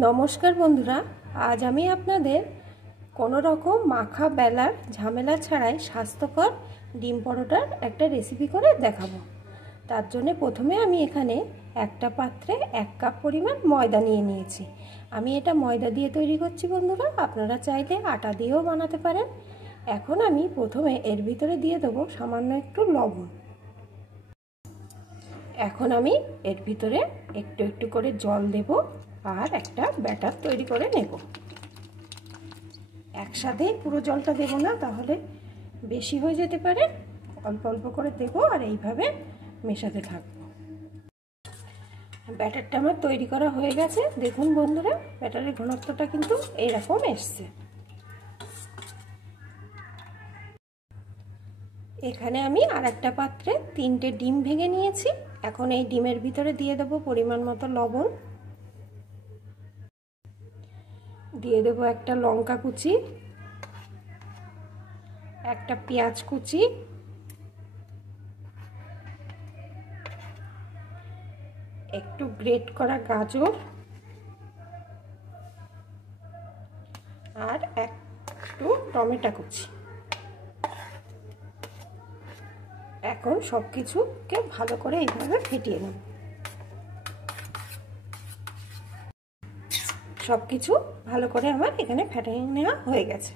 নমস্কার বন্ধুরা, আজ আমি আপনাদের কোনো রকম মাখা বেলার ঝামেলা ছাড়াই স্বাস্থ্যকর ডিম পরোটার একটা রেসিপি করে দেখাবো। তার জন্য প্রথমে আমি এখানে একটা পাত্রে 1 কাপ পরিমাণ ময়দা নিয়ে নিয়েছি। আমি এটা ময়দা দিয়ে তৈরি করছি বন্ধুরা, আপনারা চাইলে আটা দিয়েও বানাতে পারেন। এখন আমি প্রথমে এর ভিতরে দিয়ে দেবো সামান্য একটু লবণ। এখন আমি এর ভিতরে একটু একটু করে জল দেব আর একটা ব্যাটার তৈরি করে নেব। একসাথে পুরো জলটা দেব না, তাহলে বেশি হয়ে যেতে পারে। অল্প অল্প করে দেব আর এইভাবে মেশাতে থাকবো। ব্যাটারটা আমার তৈরি করা হয়ে গেছে। দেখুন বন্ধুরা, ব্যাটারের ঘনত্বটা কিন্তু এইরকম এসছে। এখানে আমি আর একটা পাত্রে 3টে ডিম ভেঙে নিয়েছি। এখন এই ডিমের ভিতরে দিয়ে দেবো পরিমাণ মতো লবণ, দিয়ে দেবো একটা লঙ্কা কুচি, একটা পেঁয়াজ কুচি, একটু গ্রেট করা গাজর আর একটু টমেটো কুচি। এখন সব কিছুকে ভালো করে এইভাবে ফেটিয়ে নেব। সব কিছু ভালো করে আমার এখানে ফেটিয়ে নেওয়া হয়ে গেছে।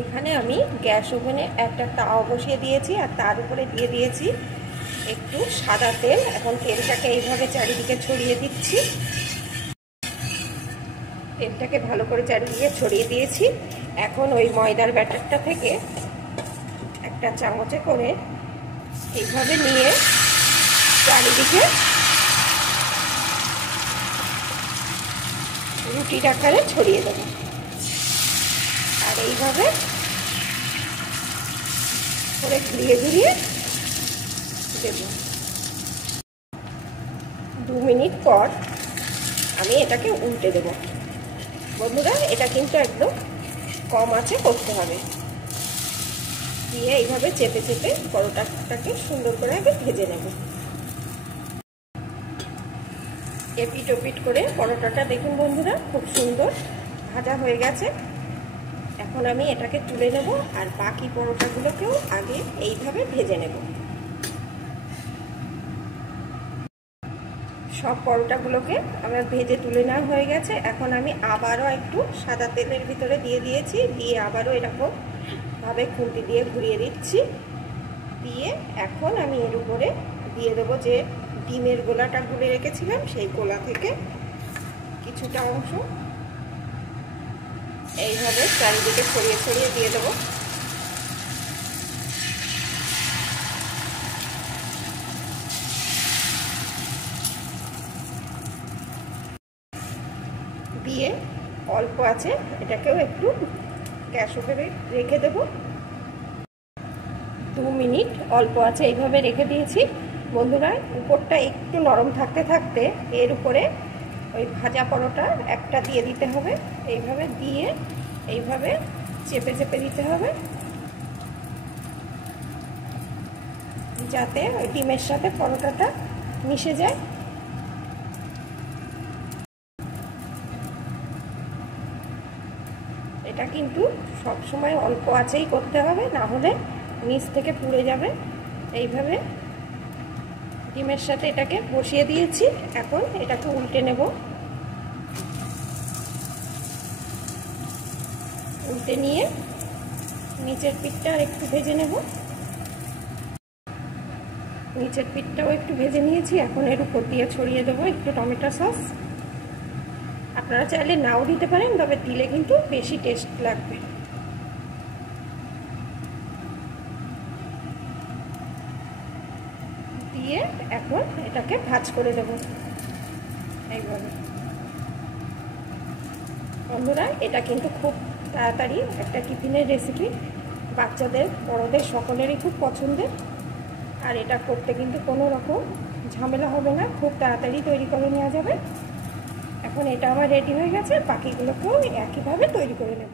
এখানে আমি গ্যাস ওভেনে একটা তাওয়া বসিয়ে দিয়েছি আর তার উপরে দিয়ে দিয়েছি একটু সাদা তেল। এখন তেলটাকে এইভাবে চারিদিকে ছড়িয়ে দিচ্ছি। তেলটাকে ভালো করে চারিদিকে ছড়িয়ে দিয়েছি। এখন ওই ময়দার ব্যাটারটা থেকে একটা চামচে করে এইভাবে নিয়ে চারিদিকে রুটির আকারে ছড়িয়ে দেব আর এইভাবে করে ঘুরিয়ে ঘুরিয়ে দেব। 2 মিনিট পর আমি এটাকে উল্টে দেব। বন্ধুরা, এটা কিন্তু একদম কম আঁচে করতে হবে। দিয়ে এইভাবে চেপে চেপে পরোটাটাকে সুন্দর করে আগে ভেজে নেব। এপিট ওপিট করে পরোটাটা দেখুন বন্ধুরা খুব সুন্দর ভাজা হয়ে গেছে। এখন আমি এটাকে তুলে নেব আর বাকি পরোটাগুলোকেও আগে এইভাবে ভেজে নেব। সব পরোটাগুলোকে আমার ভেজে তুলে নেওয়া হয়ে গেছে। এখন আমি আবারও একটু সাদা তেলের ভিতরে দিয়ে দিয়েছি, দিয়ে আবারও এরকম ভাবে খুন্তি দিয়ে ঘুরিয়ে দিচ্ছি। দিয়ে এখন আমি এর উপরে দিয়ে দেবো যে ডিমের গোলাটা গুলে রেখেছিলাম, সেই গোলা থেকে কিছুটা অংশ এইভাবে চারিদিকে ছড়িয়ে ছড়িয়ে দিয়ে দেবো। দিয়ে অল্প আছে এটাকেও একটু গ্যাস ওভেনে রেখে দেবো। 2 মিনিট অল্প আছে এইভাবে রেখে দিয়েছি। বন্ধুরা, উপরটা একটু নরম থাকতে থাকতে এর উপরে ওই ভাজা পরোটা একটা দিয়ে দিতে হবে। এইভাবে দিয়ে এইভাবে চেপে চেপে দিতে হবে যাতে ওই ডিমের সাথে পরোটাটা মিশে যায়। এটা কিন্তু সব সময় অল্প আঁচেই করতে হবে, না হলে নিচ থেকে পুড়ে যাবে। এইভাবে ডিমের সাথে এটাকে বসিয়ে দিয়েছি। এখন এটাকে উল্টে নেব। উল্টে নিয়ে নিচের পিঠটা একটু ভেজে নেব। নিচের পিঠটাও একটু ভেজে নিয়েছি। এখন এর উপর দিয়ে ছড়িয়ে দেবো একটু টমেটো সস। আপনারা চাইলে নাও দিতে পারেন, তবে দিলে কিন্তু বেশি টেস্ট লাগবে। দিয়ে এখন এটাকে ভাজ করে দেব এইভাবে। বন্ধুরা, এটা কিন্তু খুব তাড়াতাড়ি একটা টিফিনের রেসিপি। বাচ্চাদের বড়দের সকলেরই খুব পছন্দের। আর এটা করতে কিন্তু কোনো রকম ঝামেলা হবে না, খুব তাড়াতাড়ি তৈরি করে নেওয়া যাবে। এখন এটা আমার রেডি হয়ে গেছে, বাকিগুলোকেও একইভাবে তৈরি করে নেব।